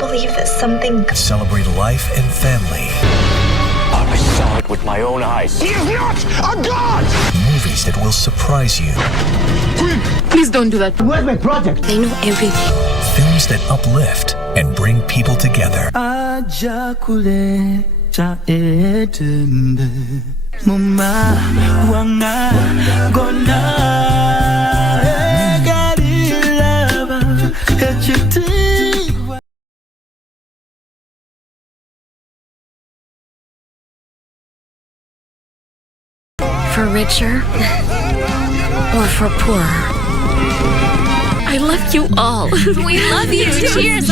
believe that something... Celebrate life and family. I saw it with my own eyes. He is not a god! Movies that will surprise you. Queen! Please don't do that. Where's my project? They know everything. Films that uplift and bring people together. For richer or for poorer, I love you all. We love you. Cheers.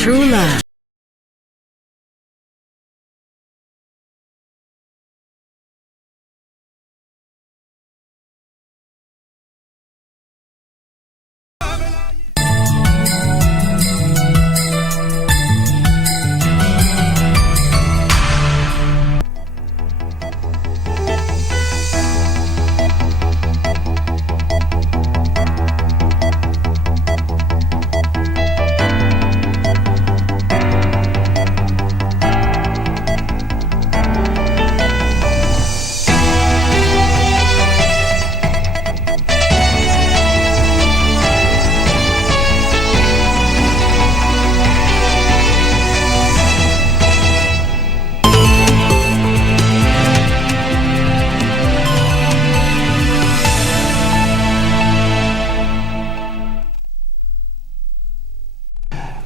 True love.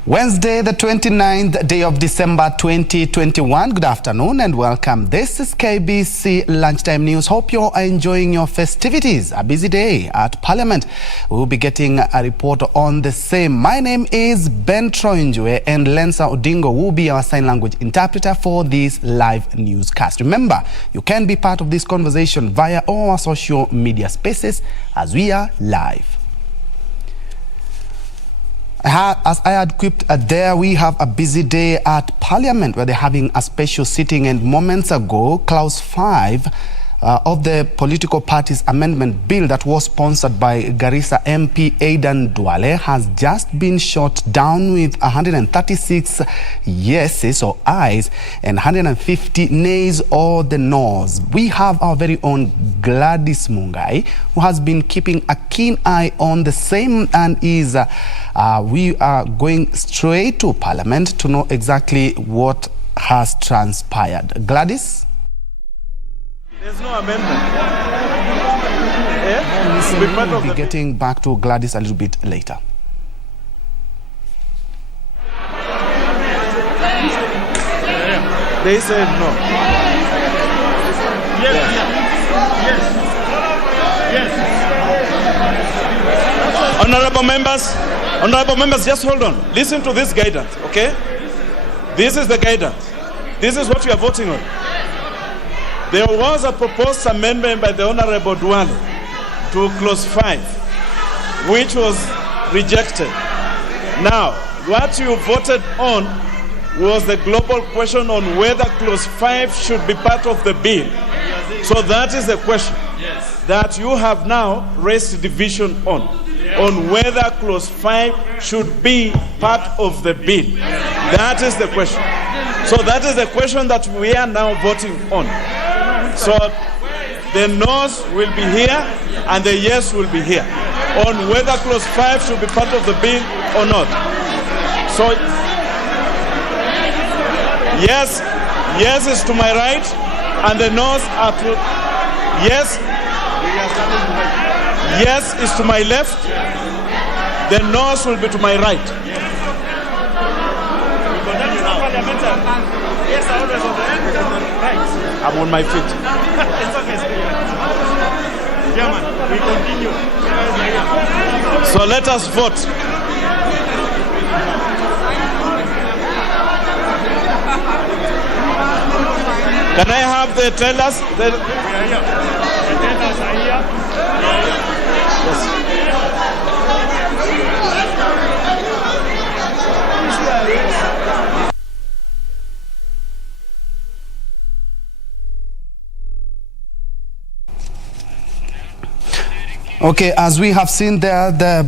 Wednesday, the 29th day of December 2021. Good afternoon and welcome. This is KBC Lunchtime News. Hope you're enjoying your festivities. A busy day at Parliament. We'll be getting a report on the same. My name is Njue and Lensa Odingo will be our sign language interpreter for this live newscast. Remember, you can be part of this conversation via all our social media spaces as we are live. As I had quipped there, we have a busy day at Parliament where they're having a special sitting, and moments ago, Clause 5 of the political parties amendment bill that was sponsored by Garissa MP Aidan Duale has just been shot down with 136 yeses or ayes and 150 nays or the noes. We have our very own Gladys Mungai, who has been keeping a keen eye on the same, and is we are going straight to Parliament to know exactly what has transpired. Gladys? There's no amendment. We'll be getting back to Gladys a little bit later. They said no. Yes. Honorable members, just hold on. Listen to this guidance, okay? This is the guidance. This is what we are voting on. There was a proposed amendment by the Honorable Duale to Clause 5, which was rejected. Now, what you voted on was the global question on whether Clause 5 should be part of the bill. So that is the question that you have now raised division on whether Clause 5 should be part of the bill. That is the question. So that is the question that we are now voting on. So the no's will be here and the yes will be here on whether Clause 5 should be part of the bill or not. So yes is to my right and the no's are to yes is to my left, the no's will be to my right. Yes, I always on the end. Right. I'm on my feet. It's okay. German, we continue. So let us vote. Can I have the tellers? The tellers are here. Yes. Okay, as we have seen there, the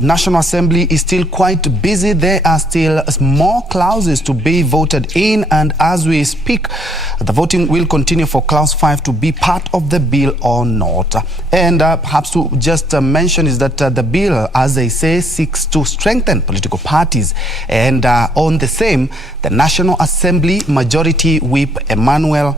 National Assembly is still quite busy. There are still more clauses to be voted in, and as we speak, the voting will continue for clause 5 to be part of the bill or not. And perhaps to just mention is that the bill, as they say, seeks to strengthen political parties. And on the same, the National Assembly Majority Whip Emmanuel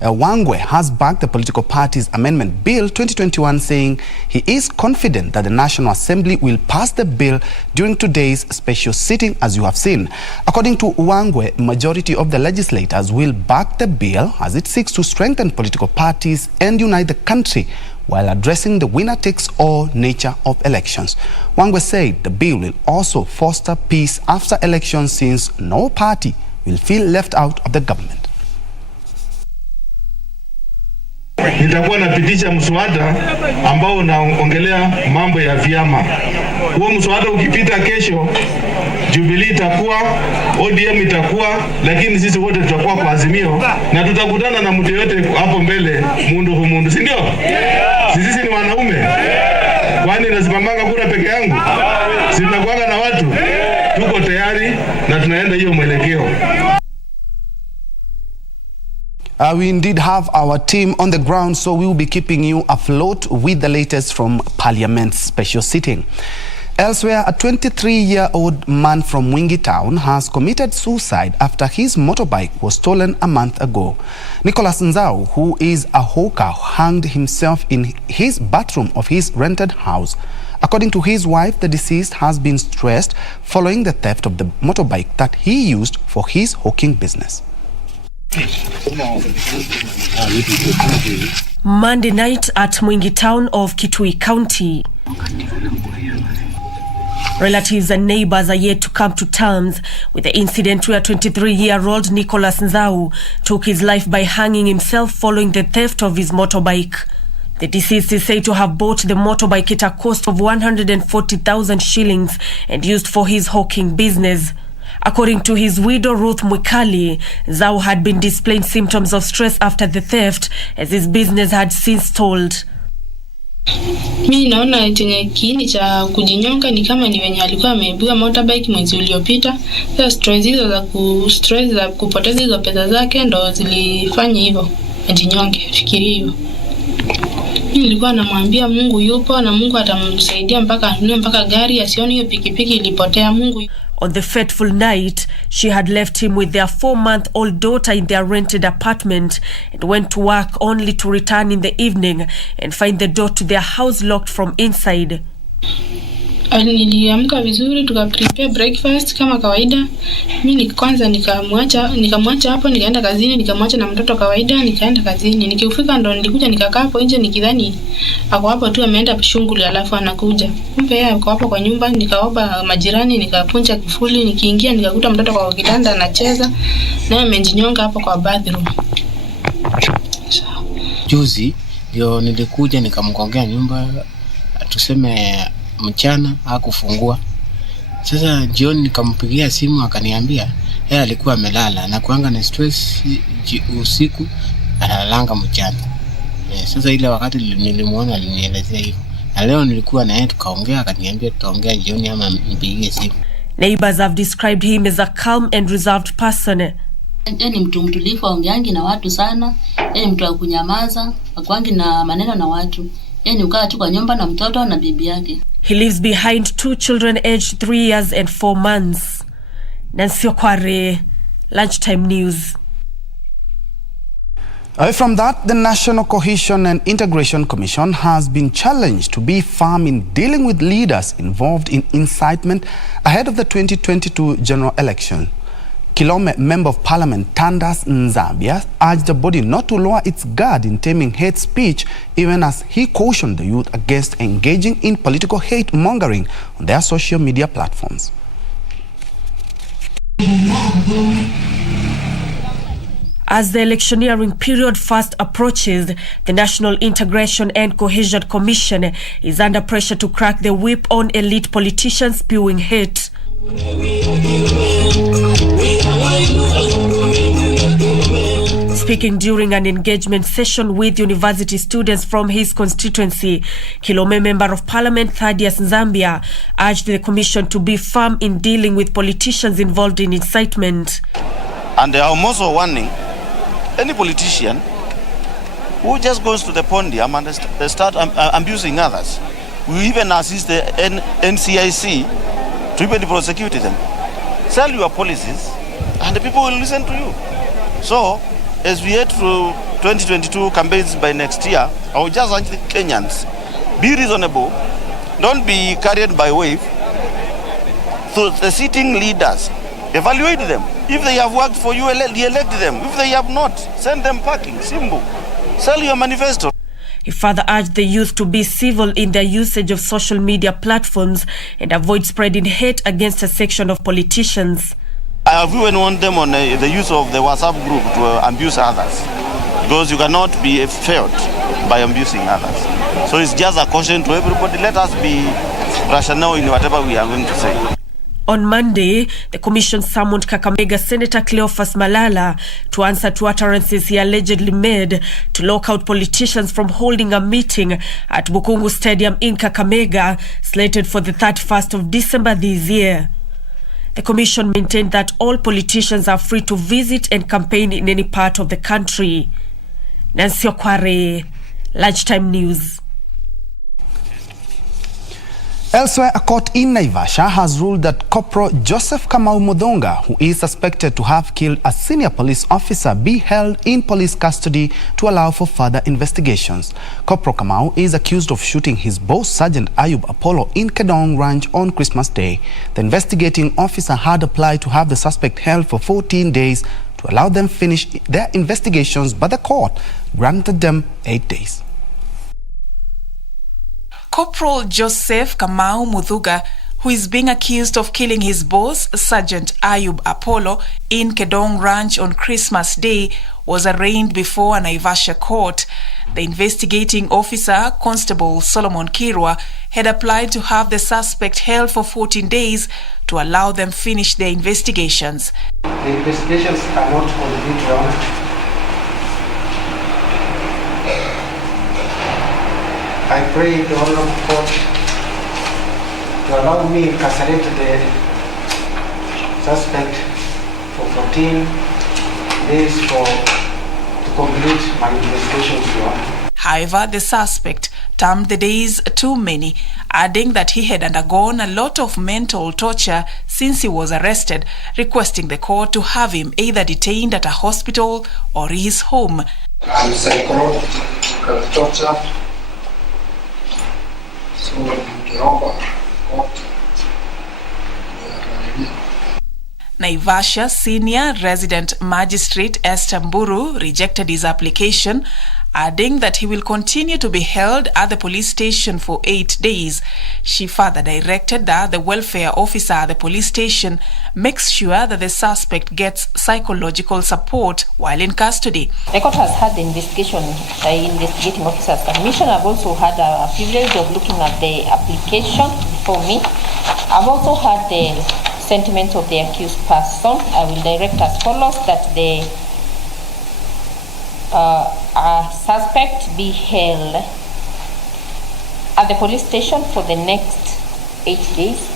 Njue has backed the political parties' amendment bill 2021, saying he is confident that the National Assembly will pass the bill during today's special sitting, as you have seen. According to Njue, majority of the legislators will back the bill as it seeks to strengthen political parties and unite the country while addressing the winner-takes-all nature of elections. Njue said the bill will also foster peace after elections, since no party will feel left out of the government. Nitakuwa napitisha mswada ambao unaongelea mambo ya vyama. Huo mswada ukipita kesho, Jubilee itakuwa, ODM itakuwa, lakini sisi wote tutakuwa kwa Azimio, na tutakutana na mtu yote hapo mbele, mundu, si ndio? Sisi ni wanaume. Kwani nasimamanga kura peke yangu? Si tunakuwa na watu. Tuko tayari na tunaenda hiyo mwelekeo. We indeed have our team on the ground, so we will be keeping you afloat with the latest from Parliament's special sitting. Elsewhere, a 23-year-old man from Wingi Town has committed suicide after his motorbike was stolen a month ago. Nicholas Njue, who is a hawker, hanged himself in his bathroom of his rented house. According to his wife, the deceased has been stressed following the theft of the motorbike that he used for his hawking business. Monday night at Mwingi Town of Kitui County. Relatives and neighbors are yet to come to terms with the incident where 23-year-old Nicholas Njue took his life by hanging himself following the theft of his motorbike. The deceased is said to have bought the motorbike at a cost of 140,000 shillings and used for his hawking business. According to his widow Ruth Mwikali, Njue had been displaying symptoms of stress after the theft, as his business had since stalled. Mimi naona chenye kiini cha kujinyonga ni kama ni wenye alikuwa ameibiwa motorbike mwezi uliopita. Sasa stress za kupoteza hizo pesa zake ndo zilifanya hivyo ajinyonge, fikiria hivyo. Mimi nilikuwa namwambia Mungu yupo na Mungu atamsaidia mpaka gari asione hiyo pikipiki ilipotea. Mungu. On the fateful night, she had left him with their 4-month-old daughter in their rented apartment and went to work only to return in the evening and find the door to their house locked from inside. Niliamka vizuri, tukaprepare breakfast kama kawaida. Mimi kwanza nikamwacha hapo, nikaenda kazini, nikamwacha na mtoto kawaida, nikaenda kazini. Nikifika ndo nilikuja nikakaa hapo nje nikidhani ako hapo tu ameenda shughuli alafu anakuja. Kumbe yeye ako hapo kwa nyumba, nikaomba majirani, nikapunja kifuli, nikiingia nikakuta mtoto kwa kitanda anacheza, naye amejinyonga hapo kwa bathroom. Juzi ndio nilikuja nikamgongea nyumba, tuseme mchana hakufungua. Sasa jioni nikampigia simu akaniambia yeye alikuwa amelala na kuanga na stress usiku, analalanga mchana. Sasa ile wakati nilimuona alinielezea hivyo. Na leo nilikuwa na yeye tukaongea, akaniambia tutaongea jioni ama nipigie simu. Neighbors have described him as a calm and reserved person. Yeye ni mtu mtulivu, aongeangi na watu sana. Yeye ni mtu wa kunyamaza, hakuangi na maneno na watu. Yeye ni ukaa tu kwa nyumba na mtoto na bibi yake. He leaves behind 2 children aged 3 years and 4 months. Nancy Okware, Lunchtime News. From that, the National Cohesion and Integration Commission has been challenged to be firm in dealing with leaders involved in incitement ahead of the 2022 general election. Kilome Member of Parliament Tandas Nzambia urged the body not to lower its guard in taming hate speech, even as he cautioned the youth against engaging in political hate mongering on their social media platforms. As the electioneering period fast approaches, the National Integration and Cohesion Commission is under pressure to crack the whip on elite politicians spewing hate. Speaking during an engagement session with university students from his constituency, Kilome Member of Parliament Thaddeus Nzambia urged the Commission to be firm in dealing with politicians involved in incitement. And I'm also warning any politician who just goes to the podium and start abusing others. We even assist the NCIC to even prosecute them. Sell your policies and the people will listen to you. So, as we head through 2022 campaigns by next year, I will just urge the Kenyans, be reasonable, don't be carried by wave. So the sitting leaders, evaluate them. If they have worked for you, elect them. If they have not, send them packing, simple. Sell your manifesto. He further urged the youth to be civil in their usage of social media platforms and avoid spreading hate against a section of politicians. I have even warned them on the use of the WhatsApp group to abuse others, because you cannot be failed by abusing others. So it's just a caution to everybody. Let us be rational in whatever we are going to say. On Monday, the Commission summoned Kakamega Senator Cleophas Malala to answer to utterances he allegedly made to lock out politicians from holding a meeting at Bukungu Stadium in Kakamega, slated for the 31st of December this year. The Commission maintained that all politicians are free to visit and campaign in any part of the country. Nancy Okware, Lunchtime News. Elsewhere, a court in Naivasha has ruled that Corporal Joseph Kamau Muthonga, who is suspected to have killed a senior police officer, be held in police custody to allow for further investigations. Corporal Kamau is accused of shooting his boss, Sergeant Ayub Apollo, in Kedong Ranch on Christmas Day. The investigating officer had applied to have the suspect held for 14 days to allow them finish their investigations, but the court granted them 8 days. Corporal Joseph Kamau Muthonga, who is being accused of killing his boss, Sergeant Ayub Apollo, in Kedong Ranch on Christmas Day, was arraigned before a Naivasha court. The investigating officer, Constable Solomon Kirwa, had applied to have the suspect held for 14 days to allow them finish their investigations. The investigations are not complete, Your Honor. I pray the Honorable Court to allow me to incarcerate the suspect for 14 days to complete my investigations, Your Honor. However, the suspect termed the days too many, adding that he had undergone a lot of mental torture since he was arrested, requesting the court to have him either detained at a hospital or his home. And psychological torture. Naivasha Senior Resident Magistrate Esther Mburu rejected his application, adding that he will continue to be held at the police station for 8 days. She further directed that the welfare officer at the police station makes sure that the suspect gets psychological support while in custody. The court has had the investigating officer's submission. I've also had a privilege of looking at the application for me. I've also had the sentiments of the accused person. I will direct as follows: that the suspect be held at the police station for the next 8 days.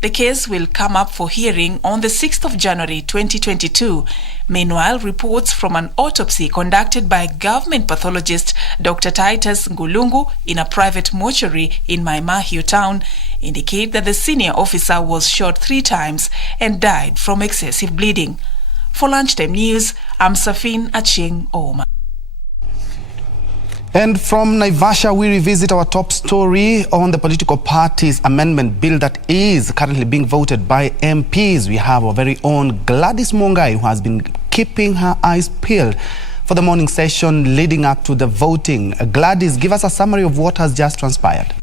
The case will come up for hearing on the 6th of January 2022. Meanwhile, reports from an autopsy conducted by government pathologist Dr. Titus Ngulungu in a private mortuary in Maimahio town indicate that the senior officer was shot 3 times and died from excessive bleeding. For Lunchtime News, I'm Safin Aching Oma. And from Naivasha, we revisit our top story on the political parties amendment bill that is currently being voted by MPs. We have our very own Gladys Mongai, who has been keeping her eyes peeled for the morning session leading up to the voting. Gladys, give us a summary of what has just transpired.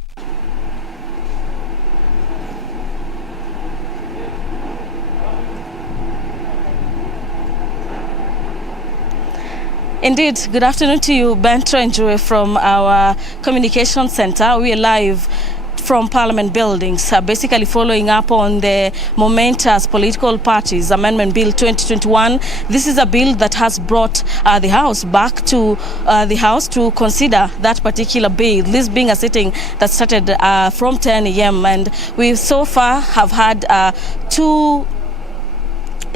Indeed, good afternoon to you, Njue from our communication center. We are live from Parliament buildings, basically following up on the momentous political parties Amendment Bill 2021. This is a bill that has brought the House back to the House to consider that particular bill. This being a sitting that started from 10 a.m. and we so far have had two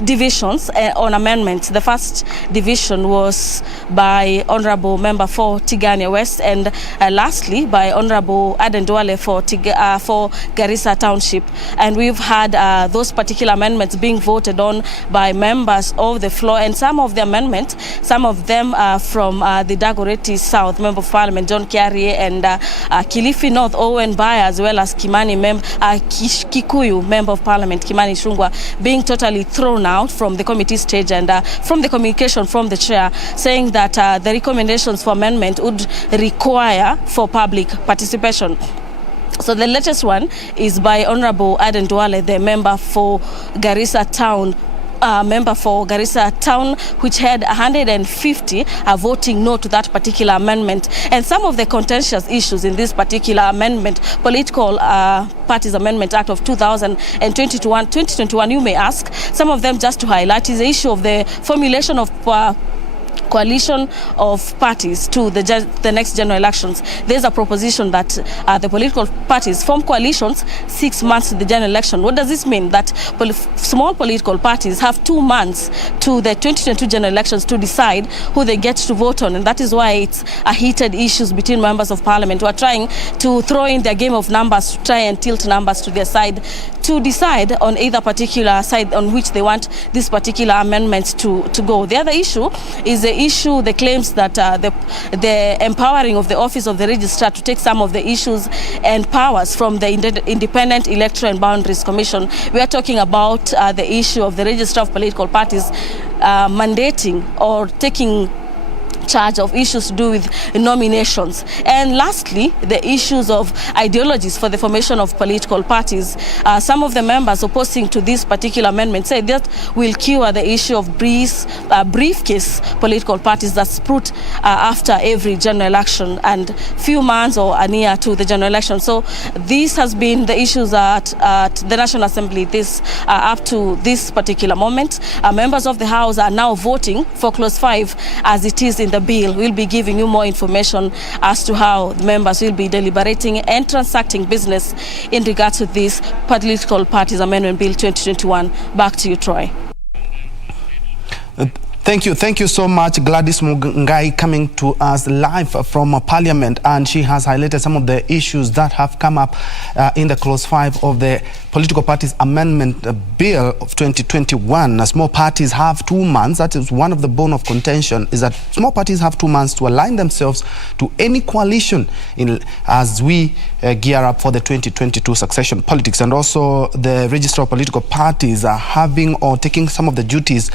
divisions on amendments. The first division was by Honourable Member for Tigania West, and lastly by Honourable Aden Duale for Garissa Township. And we've had those particular amendments being voted on by members of the floor, and some of the amendments, some of them from the Dagoretti South Member of Parliament John Kiarie and Kilifi North Owen Baya, as well as Kimani Kikuyu Member of Parliament Kimani Shungwa, being totally thrown out from the committee stage and from the communication from the chair, saying that the recommendations for amendment would require for public participation. So the latest one is by Honourable Aden Duale, the member for Garissa Town, which had 150 voting no to that particular amendment. And some of the contentious issues in this particular amendment, Political Parties Amendment Act of 2021, you may ask, some of them just to highlight, is the issue of the formulation of coalition of parties to the next general elections. There's a proposition that the political parties form coalitions 6 months to the general election. What does this mean? That small political parties have 2 months to the 2022 general elections to decide who they get to vote on, and that is why it's a heated issues between members of parliament who are trying to throw in their game of numbers to try and tilt numbers to their side to decide on either particular side on which they want this particular amendment to go. The other issue is the claims that the empowering of the office of the registrar to take some of the issues and powers from the Independent Electoral and Boundaries Commission. We are talking about the issue of the registrar of political parties mandating or taking charge of issues to do with nominations. And lastly, the issues of ideologies for the formation of political parties. Some of the members opposing to this particular amendment say that will cure the issue of briefcase political parties that sprout after every general election and few months or a year to the general election. So this has been the issues at the National Assembly up to this particular moment. Members of the House are now voting for Clause 5 as it is in the bill. We'll be giving you more information as to how the members will be deliberating and transacting business in regards to this Political Parties Amendment Bill 2021. Back to you, Troy. Thank you so much, Gladys Mugai, coming to us live from Parliament, and she has highlighted some of the issues that have come up in the Clause 5 of the Political Parties Amendment Bill of 2021. Small parties have 2 months. That is one of the bone of contention, is that small parties have 2 months to align themselves to any coalition as we gear up for the 2022 succession politics. And also the Register of Political Parties are having or taking some of the duties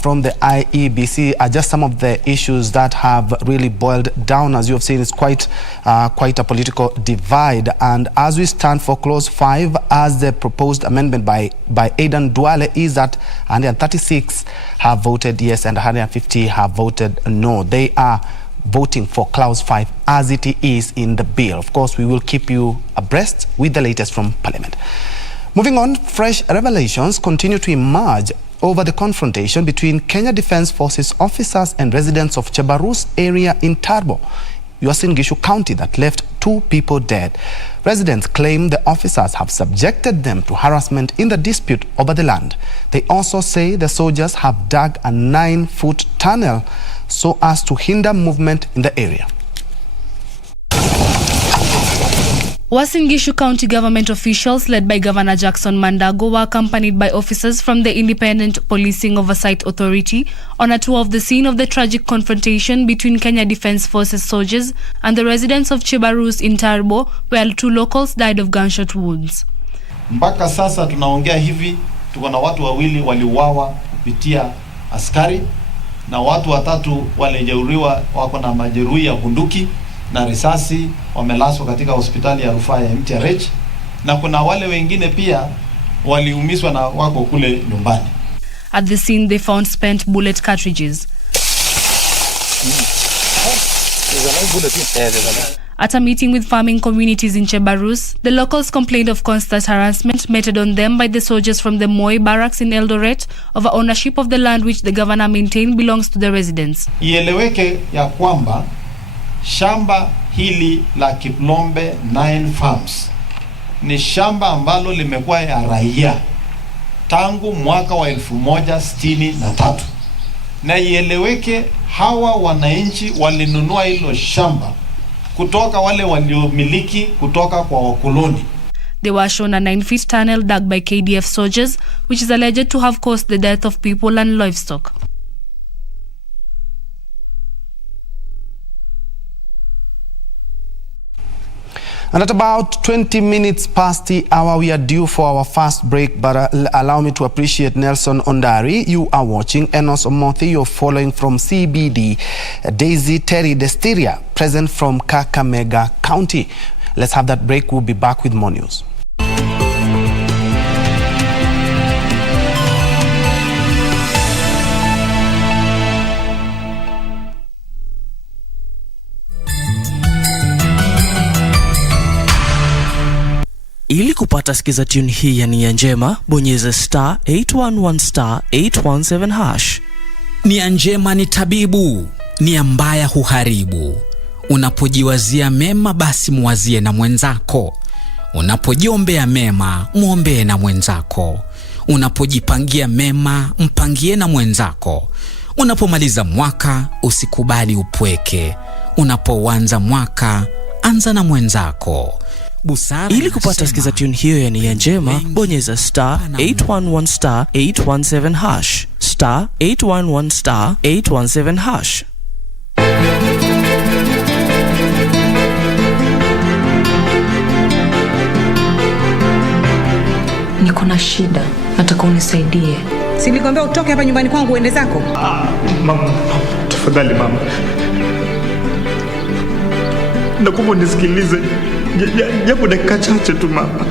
from the IEBC are just some of the issues that have really boiled down. As you have seen, it's quite a political divide. And as we stand for Clause 5, as the proposed amendment by Aden Duale is that 136 have voted yes and 150 have voted no. They are voting for Clause 5 as it is in the bill. Of course, we will keep you abreast with the latest from Parliament. Moving on, fresh revelations continue to emerge over the confrontation between Kenya Defence Forces officers and residents of Chebarus area in Tarbo, Uasin Gishu County, that left 2 people dead. Residents claim the officers have subjected them to harassment in the dispute over the land. They also say the soldiers have dug a 9-foot tunnel so as to hinder movement in the area. Uasin Gishu County government officials led by Governor Jackson Mandago were accompanied by officers from the Independent Policing Oversight Authority on a tour of the scene of the tragic confrontation between Kenya Defence Forces soldiers and the residents of Chebarus in Tarbo, where 2 locals died of gunshot wounds. Mpaka sasa tunaongea hivi, tuko na watu 2 waliuawa kupitia askari na watu 3 walijeruhiwa, wako na majeruhi ya bunduki na risasi, wamelaswa katika hospitali ya rufaa ya MTRH, na kuna wale wengine pia waliumizwa na wako kule nyumbani. At the scene they found spent bullet cartridges. At a meeting with farming communities in Chebarus, the locals complained of constant harassment meted on them by the soldiers from the Moi barracks in Eldoret over ownership of the land which the governor maintained belongs to the residents. Ieleweke ya kwamba shamba hili la Kiplombe 9 Farms ni shamba ambalo limekuwa ya raia tangu mwaka wa 1963. Na ieleweke hawa wananchi walinunua hilo shamba kutoka wale waliomiliki kutoka kwa wakoloni. They were shown a 9-foot tunnel dug by KDF soldiers, which is alleged to have caused the death of people and livestock. And at about 20 minutes past the hour, we are due for our first break, but allow me to appreciate Nelson Ondari. You are watching Enos Omothi. You're following from CBD. Daisy Terry Destiria, present from Kakamega County. Let's have that break. We'll be back with more news. Ili kupata sikiza tune hii ya nia njema, bonyeza star 811 star 817 hash. Nia njema ni tabibu, nia mbaya huharibu. Unapojiwazia mema basi muwazie na mwenzako. Unapojiombea mema, muombee na mwenzako. Unapojipangia mema, mpangie na mwenzako. Unapomaliza mwaka, usikubali upweke. Unapoanza mwaka, anza na mwenzako. Ili kupata sikiza tune hiyo ya nia njema, bonyeza star 811 star 817 hash. Star 811 star 817 hash. Niko na shida, nataka unisaidie. Si nilikwambia utoke hapa nyumbani kwangu uende zako? Mama, tafadhali mama. Nakuomba unisikilize. Japo dakika chache tu mama.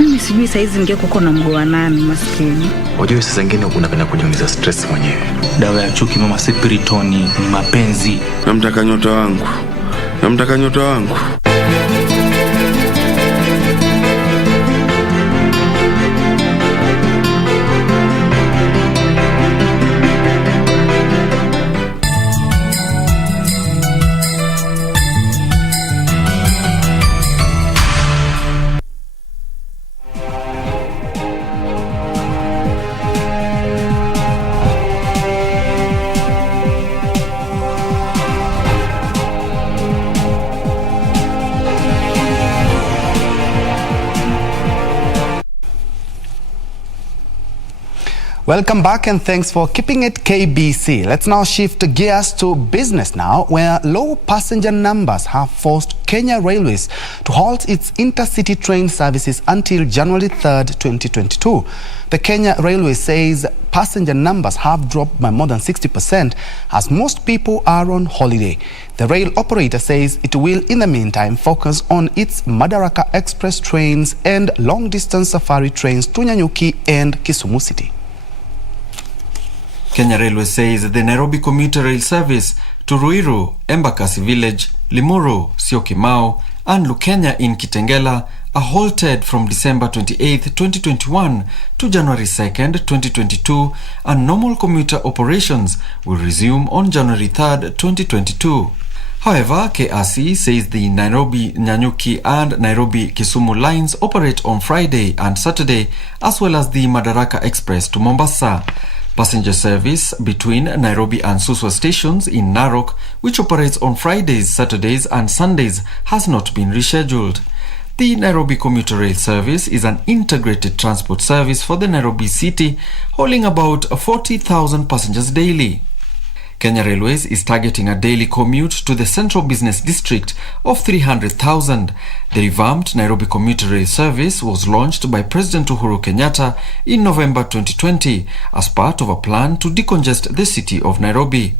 Mimi sijui saizi ningekuwa na mgoa nani maskini. Unajua sasa zingine unapenda kujiongeza stress mwenyewe. Dawa ya chuki mama si piritoni, ni mapenzi. Namtaka nyota wangu. Namtaka nyota wangu. Welcome back and thanks for keeping it KBC. Let's now shift gears to business now, where low passenger numbers have forced Kenya Railways to halt its intercity train services until January 3rd, 2022. The Kenya Railways says passenger numbers have dropped by more than 60% as most people are on holiday. The rail operator says it will, in the meantime, focus on its Madaraka Express trains and long-distance safari trains to Nyanyuki and Kisumu City. Kenya Railways says the Nairobi commuter rail service to Ruiru, Embakasi Village, Limuru, Syokimau, and Lukenya in Kitengela are halted from December 28, 2021 to January 2nd, 2022, and normal commuter operations will resume on January 3rd, 2022. However, KRC says the Nairobi Nyanyuki and Nairobi Kisumu lines operate on Friday and Saturday, as well as the Madaraka Express to Mombasa. Passenger service between Nairobi and Suswa stations in Narok, which operates on Fridays, Saturdays and Sundays, has not been rescheduled. The Nairobi commuter rail service is an integrated transport service for the Nairobi city, hauling about 40,000 passengers daily. Kenya Railways is targeting a daily commute to the central business district of 300,000. The revamped Nairobi commuter rail service was launched by President Uhuru Kenyatta in November 2020 as part of a plan to decongest the city of Nairobi.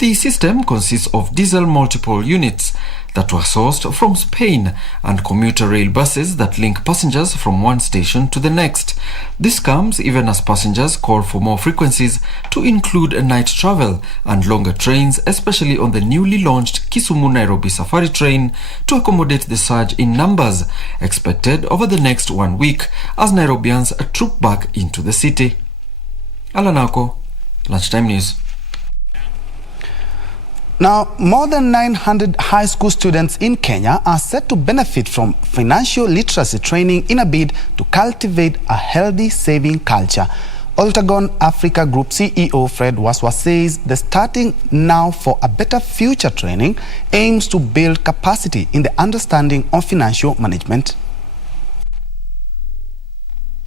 The system consists of diesel multiple units that were sourced from Spain and commuter rail buses that link passengers from one station to the next. This comes even as passengers call for more frequencies to include night travel and longer trains, especially on the newly launched Kisumu-Nairobi Safari train, to accommodate the surge in numbers expected over the next 1 week as Nairobians troop back into the city. Alanako, Lunchtime News. Now, more than 900 high school students in Kenya are set to benefit from financial literacy training in a bid to cultivate a healthy saving culture. Octagon Africa Group CEO Fred Waswa says the Starting Now for a Better Future training aims to build capacity in the understanding of financial management.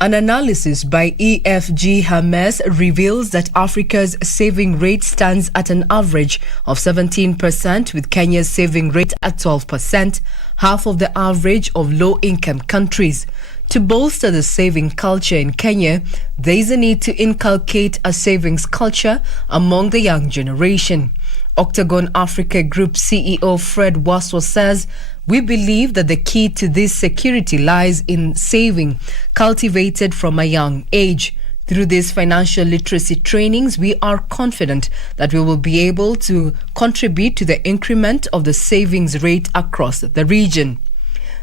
An analysis by EFG Hermes reveals that Africa's saving rate stands at an average of 17%, with Kenya's saving rate at 12%, half of the average of low-income countries. To bolster the saving culture in Kenya, there is a need to inculcate a savings culture among the young generation. Octagon Africa Group CEO Fred Waswa says, "We believe that the key to this security lies in saving, cultivated from a young age. Through these financial literacy trainings, we are confident that we will be able to contribute to the increment of the savings rate across the region."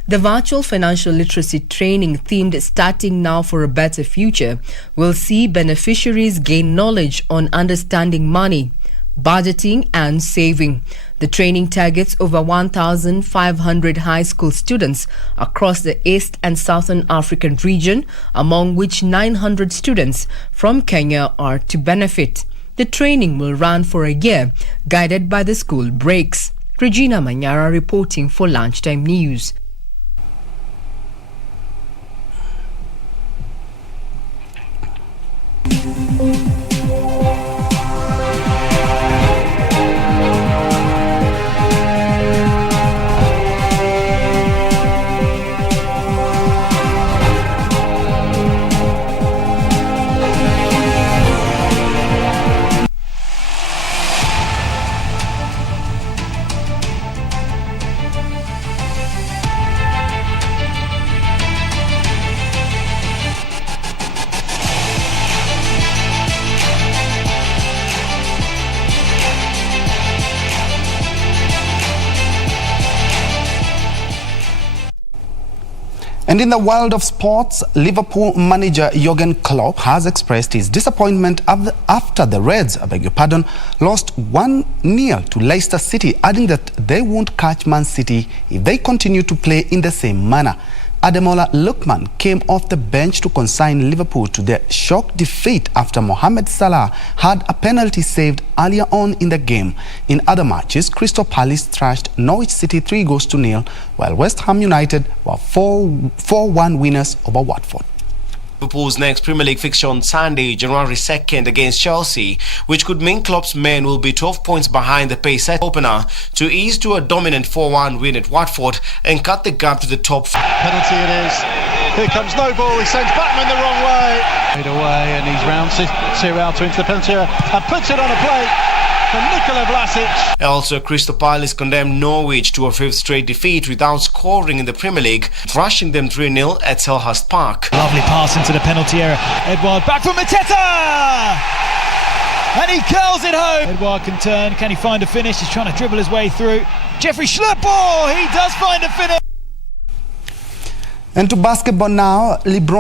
The virtual financial literacy training themed Starting Now for a Better Future will see beneficiaries gain knowledge on understanding money, budgeting and saving. The training targets over 1,500 high school students across the East and Southern African region, among which 900 students from Kenya are to benefit. The training will run for a year, guided by the school breaks. Regina Manyara reporting for Lunchtime News. And in the world of sports, Liverpool manager Jurgen Klopp has expressed his disappointment after the Reds, lost 1-0 to Leicester City, adding that they won't catch Man City if they continue to play in the same manner. Ademola Lookman came off the bench to consign Liverpool to their shock defeat after Mohamed Salah had a penalty saved earlier on in the game. In other matches, Crystal Palace thrashed Norwich City 3-0, while West Ham United were 4-1 winners over Watford. Liverpool's next Premier League fixture on Sunday, January 2nd against Chelsea, which could mean Klopp's men will be 12 points behind the pace set opener to ease to a dominant 4-1 win at Watford and cut the gap to the top. Penalty it is. Here comes no ball. He sends Batman the wrong way. Made away, and he's round Sierralta into the penalty area and puts it on a plate for Nikola Vlasic. Also, Crystal Palace condemned Norwich to a 5th straight defeat without scoring in the Premier League, thrashing them 3-0 at Selhurst Park. Lovely pass into the penalty area. Edouard back from Mateta! And he curls it home. Edouard can turn. Can he find a finish? He's trying to dribble his way through. Jeffrey Schlupp, he does find a finish. And to basketball now, LeBron